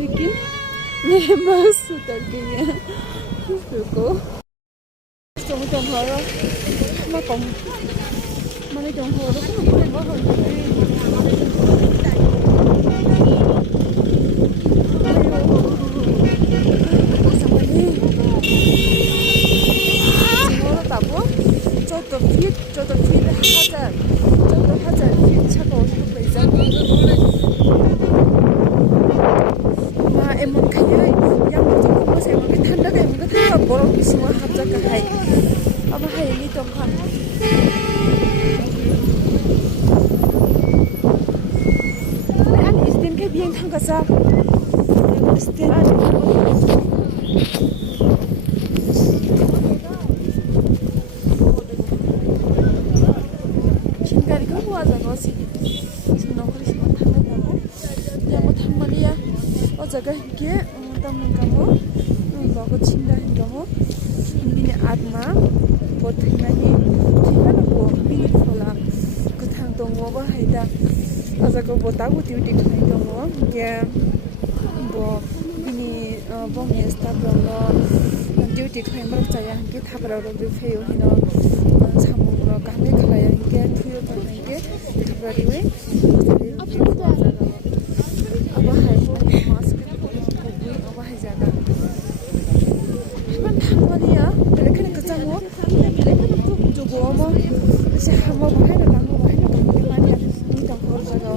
लेकिन मेरे बस उतर गई है। रुको Trong trường hợp đó nó còn màในtrường hợp đó có một cái hơn em muốn thấy ơi, yang mau jemput mas em mau thanda kayak mau thanda borong semua habza kahai, apa hai ini tokan. An istin kayak biang thang kasa, istin. Cingkari kamu aja ngosi, senang kali semua thanda kamu, yang mau thang mana ya? जगह के तम गमो बगो छिंदा गमो बिनि आत्मा बथैनानि थिबानो बो बिनि खोला गोथां दङ बाहायदा अजाखौ बतागु डिउटि खालाय दङ के बो बिनि बंनि स्टाफरावनो डिउटि खालामबार जाया के थाबराव बे फैयो हिनो सामुरो गामे खालाय के थुयो बानायके थाबरारिवे अब हाय Hamania, belakang kecanggu, belakang tu juga ama, si hama bahaya kamu mana, ni tak kau jaga,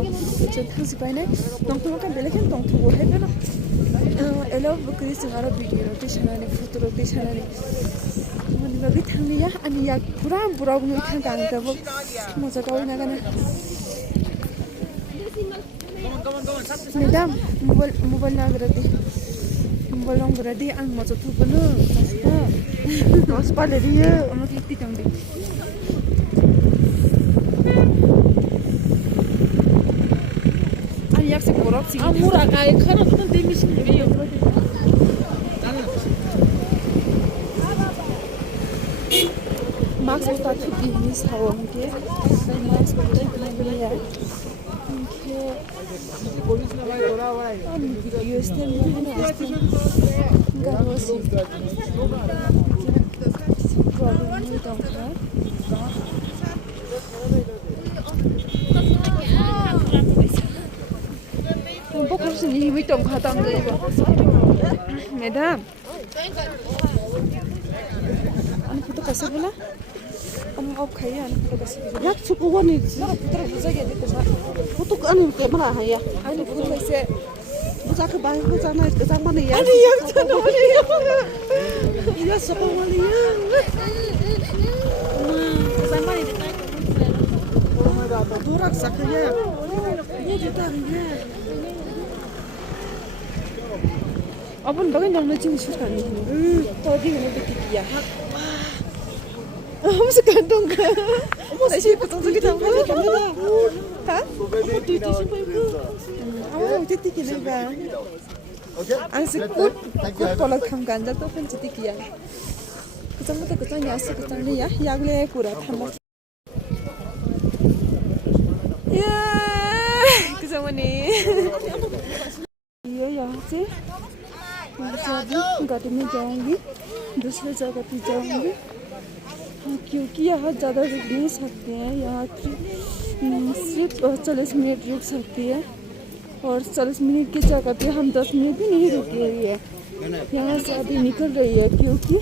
jangan si bahaya, tangku makan belakang tangku bahaya kan, elo bukti sengara video roti sana ni, foto roti sana ni, mana bagi thangni ya, ani ya pura guna thang kang kamu, macam kau ni kan, Madam, mobile nak berarti. Bolong berarti ang macam tu pun, mas pada dia, amat hati jang deh. Ayah sekolah sih. Amura kaya, karena tu nanti mesti dia. Max kita tu ini saham ke, Max kita ini ya. Madam, anu foto kasih bola? Kamu kau kaya anu foto kasih. Yak cukup wani. Terus bisa jadi tu sah. Foto anu kamera ya. Anu foto kasih. Bukan kebang, bukan naik ke mana ya? Anu yang sana mana ya? Iya siapa mana ya? Sama ni dia naik. Durak sakanya. Ini juga ya. Abang bagai yang nak cing suka ni. Tadi ni betul dia. Kamu sekandung ke? Saya sih betul kita mana kamera. Hah? Itu siapa itu? Oh, jadi kita bang. Ansik kut kalau kamu ganja tu pun jadi kia. Ketemu tu ketemu ya, ketemu ni ya, yang le kurat hambat. Ya, ketemu ni. Iya ya, sih. Jadi गाड़ी में जाऊंगी, दूसरे जगह पे जाऊंगी, क्योंकि यहाँ ज़्यादा रुक नहीं सकते हैं, यहाँ सिर्फ 40 मिनट रुक सकती है और 40 मिनट की जगह पे हम 10 मिनट भी नहीं रुके हुए हैं। यहाँ से अभी निकल रही है क्योंकि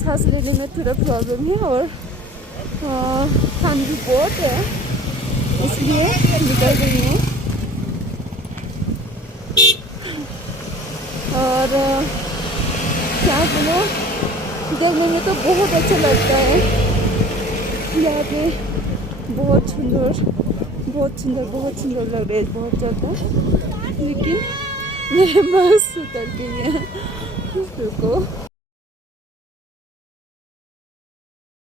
सांस लेने में थोड़ा प्रॉब्लम है और ठंड भी बहुत है, इसलिए निकल रही हूँ। और क्या बोलो, देखने में तो बहुत अच्छा लगता है। यहाँ पे बहुत सुंदर लग रहा है, बहुत ज़्यादा। लेकिन मेरे बस उतर गई है। रुको,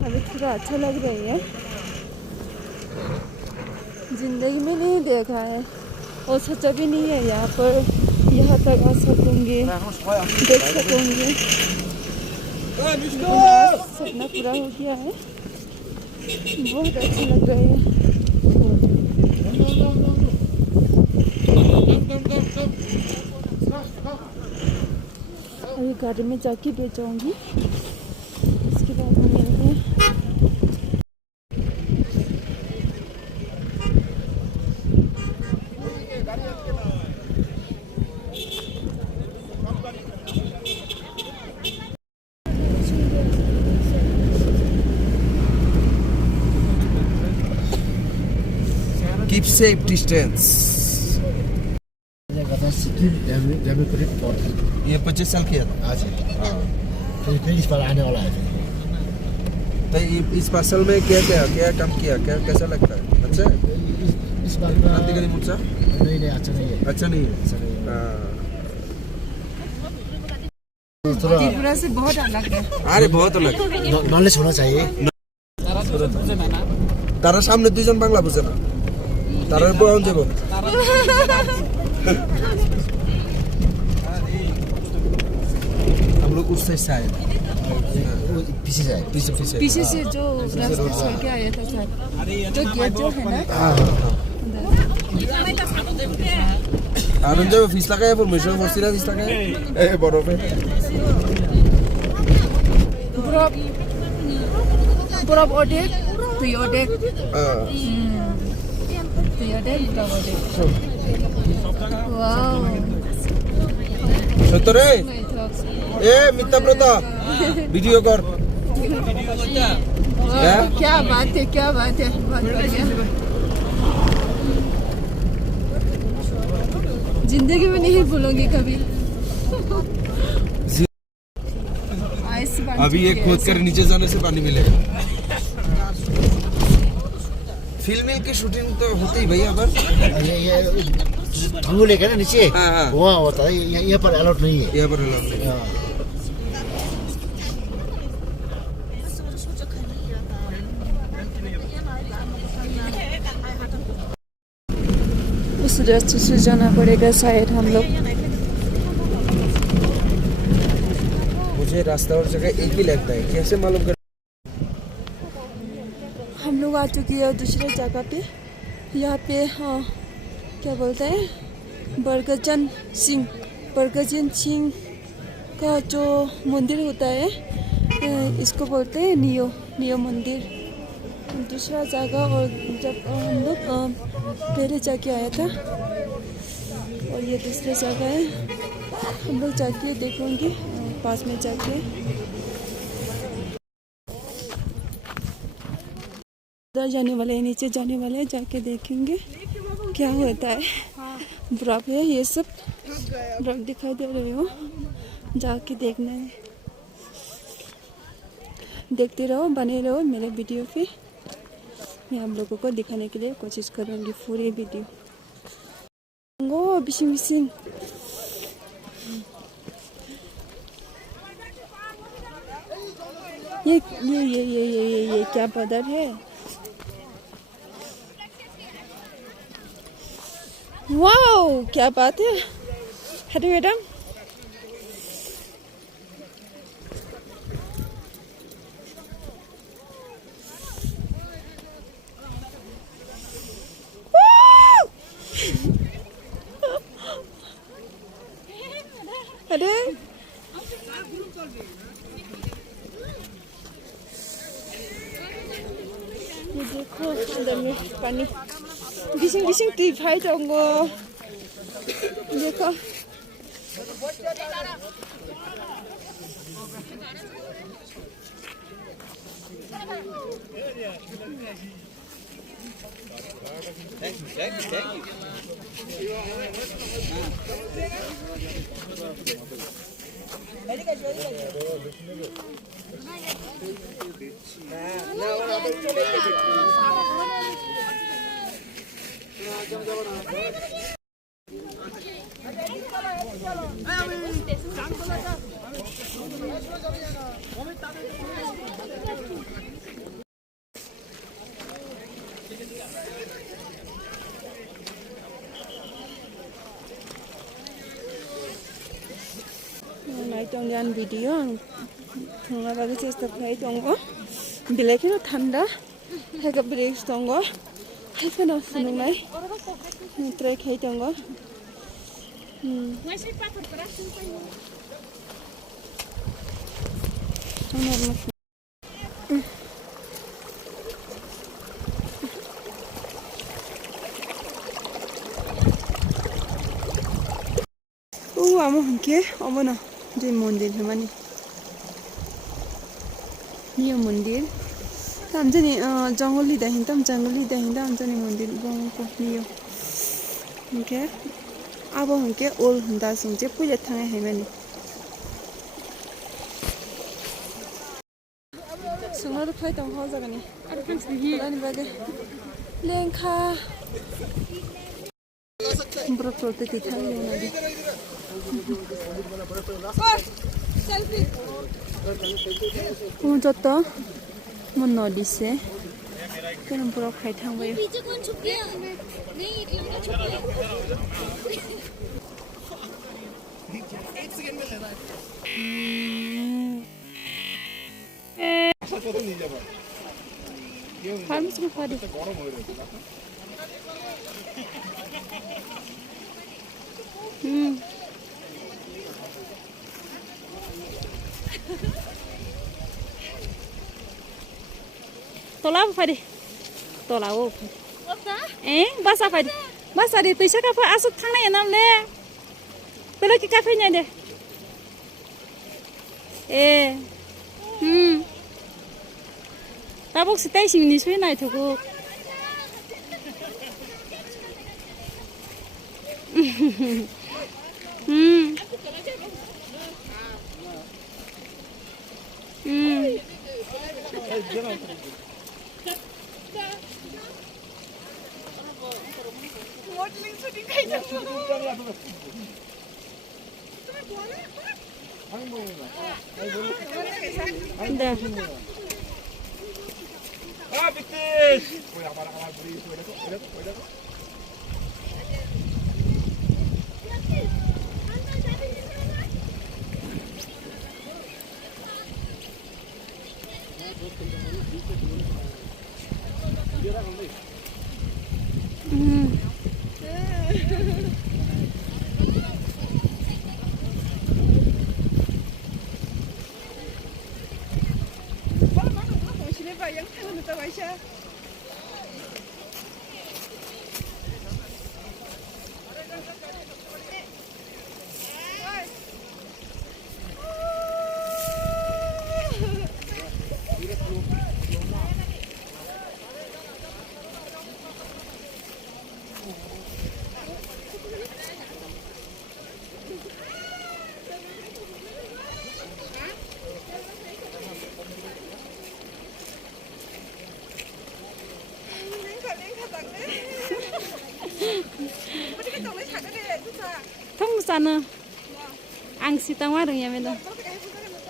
अभी थोड़ा अच्छा लग रही है। जिंदगी में नहीं देखा है और सोचा भी नहीं है यहाँ पर यहाँ तक आ सकूँगी, देख सकूँगी। सपना पूरा हो गया है, बहुत अच्छा लग रहा है। अभी गाड़ी में जाके बैठ जाऊंगी, इसके बाद हम मिलते हैं। Keep safe distance. Sikkim democratic party ये 25 साल किया था। आज फिर इस बार आने वाला है। तो इस फसल में क्या काम किया, क्या कैसा लगता है? अच्छा है? इस बार क्रांतिकारी मोर्चा नहीं अच्छा नहीं है। अच्छा नहीं है। थोड़ा त्रिपुरा से बहुत अलग है। अरे बहुत अलग। नॉलेज होना चाहिए। तारा सामने दुईजन बांग्ला बुझे ना, तारार বয়ান যাব। हम लोग उस साइड पीछे जाए पीछे से जो रास्ता छोड़ के आया था सर, जो गेट जो है ना, आरुन जब फीस लगाया फॉर्मेशन फॉर्सिला फीस लगाया ए बरफे बरफ ओडेक तुई ओडेक वाओ सतरे ए मित्ता ब्रता वीडियो कर। क्या बात है, क्या बात है, बहुत बढ़िया। जिंदगी में नहीं भूलूंगी कभी। अभी ये खोद कर नीचे जाने से पानी मिलेगा। फिल्म की शूटिंग तो होती ही भैया पर ये ढंगू लेकर ना नीचे हाँ। वहाँ होता है। यहाँ पर अलाउड नहीं है। यहाँ पर अलाउड नहीं। उस रास्ते से जाना पड़ेगा शायद हम लोग। मुझे रास्ता और जगह एक ही लगता है, कैसे मालूम कर। हम लोग आ चुके हैं दूसरे जगह पे। यहाँ पे हाँ क्या बोलते हैं, बरगजन सिंह का जो मंदिर होता है, इसको बोलते हैं नियो मंदिर। दूसरा जगह, और जब हम लोग पहले जाके आया था, और ये दूसरा जगह है। हम लोग जाके देखूंगी पास में जाके। उधर जाने वाले हैं, नीचे जाने वाले हैं, जाके देखेंगे क्या होता है। बर्फ है, ये सब बर्फ दिखाई दे रहे हो, जाके देखना है। देखते रहो, बने रहो मेरे वीडियो पे। मैं आप लोगों को दिखाने के लिए कोशिश करूँगी पूरी वीडियो। ओ बिसिंग ये क्या पदर है? वाओ क्या बात है। हेलो मैडम, अरे ये देखो अंदर में पानी। बिसिंग टी भाई जाऊंगा, देखो नायटंगान भिडियो थांलाबाबो चेष्टा खालामबाय दङ। बिलाइखौ थान्दा हेगा ब्रेक्स दङ, हेफोनाव फुदुंनाय ट्रेक दङ। आमा के अब न जे मन्दिर छ मानि यो मन्दिर हुन्छ नि जङ्गली देखिन्छ हुन्छ नि मन्दिर गाउँको यो के अब के ओल हुँदा सुन्छ पुले थाङे हेमानि सुंगरो फाइ दं हो जागोन नि बागे लेंखा ब्रक प्रते दिखा नदी जत मन नदी से केन ब्रक खाइ थांबाय फार्मस में फाड़ी तोला फाड़ी तोला वो बसा फाड़ी बसा दे तुझे काफे आसु थांना है नाम ले पहले की काफे नहीं दे Tabok sitai sing ni sui nai thuku. Thông sana, ang sitang warung ya menda.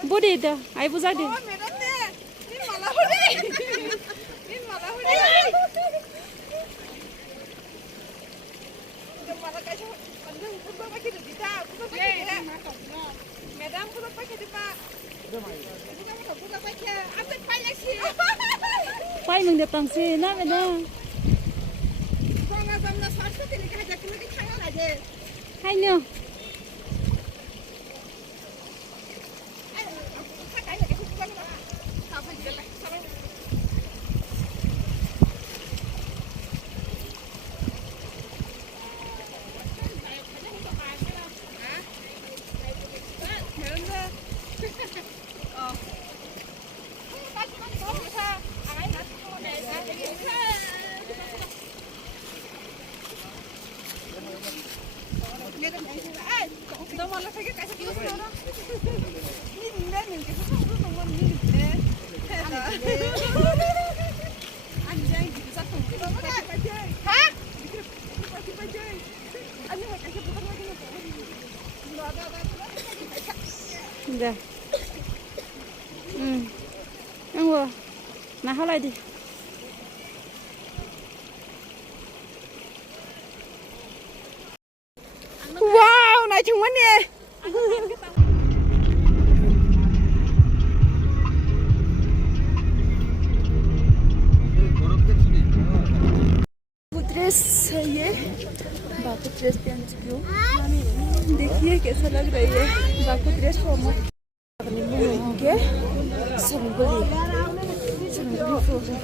Bodi dah, ay buza deh. Pai mung datang sih, na menda. Hai nyo. Dah. Ang wo. Nah halai di. Wow, này chúng mình nè. Dress है ये Baku dress पहन चुकी हूँ देखिए कैसा लग रही है बाकू ड्रेस के Sangguli Frozen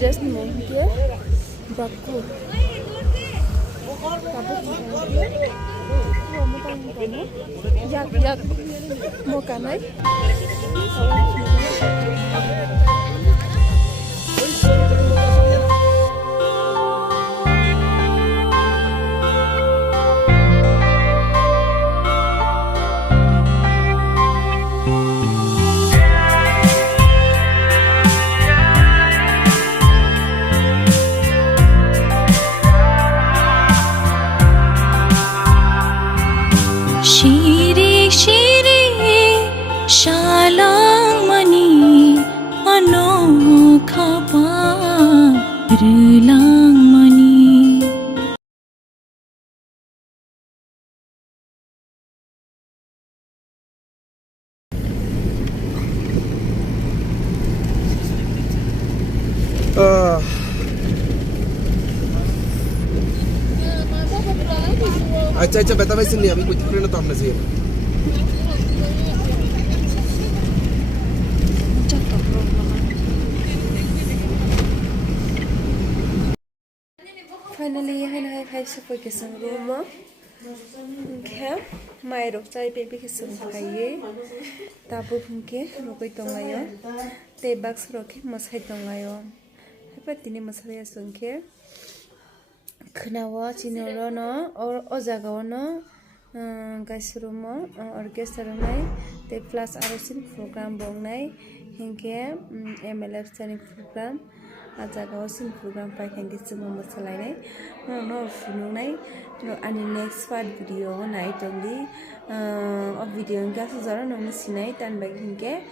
Just Monkey Baku Yak Mokanai Shire shire shalangmani anokha parlangmani अच्छा बता वैसे नहीं अभी कुछ ना तो हमने से Finally, I support the same room. Okay, my roadside baby is some high. Tabu Hunke, Rocky Tongayo, the bags rocky must hit Tongayo. Hepatini Masaya Sunke. Knawa, Chinorona, or Ozagona, Gaisurumo, Orchestra Night, the Plus Arosin program Bongnai, Hinke, MLF Standing program. Azagosin program by Candy Sumo Salai. No, Fununai. No, and next part video night only. Of video and gases are on the night and by Hinke.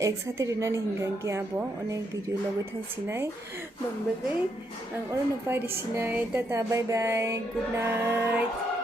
Exactly running Hingangiabo on a video with her Sinai. Bombay. I'm on a party Sinai. Tata, bye bye. Good night.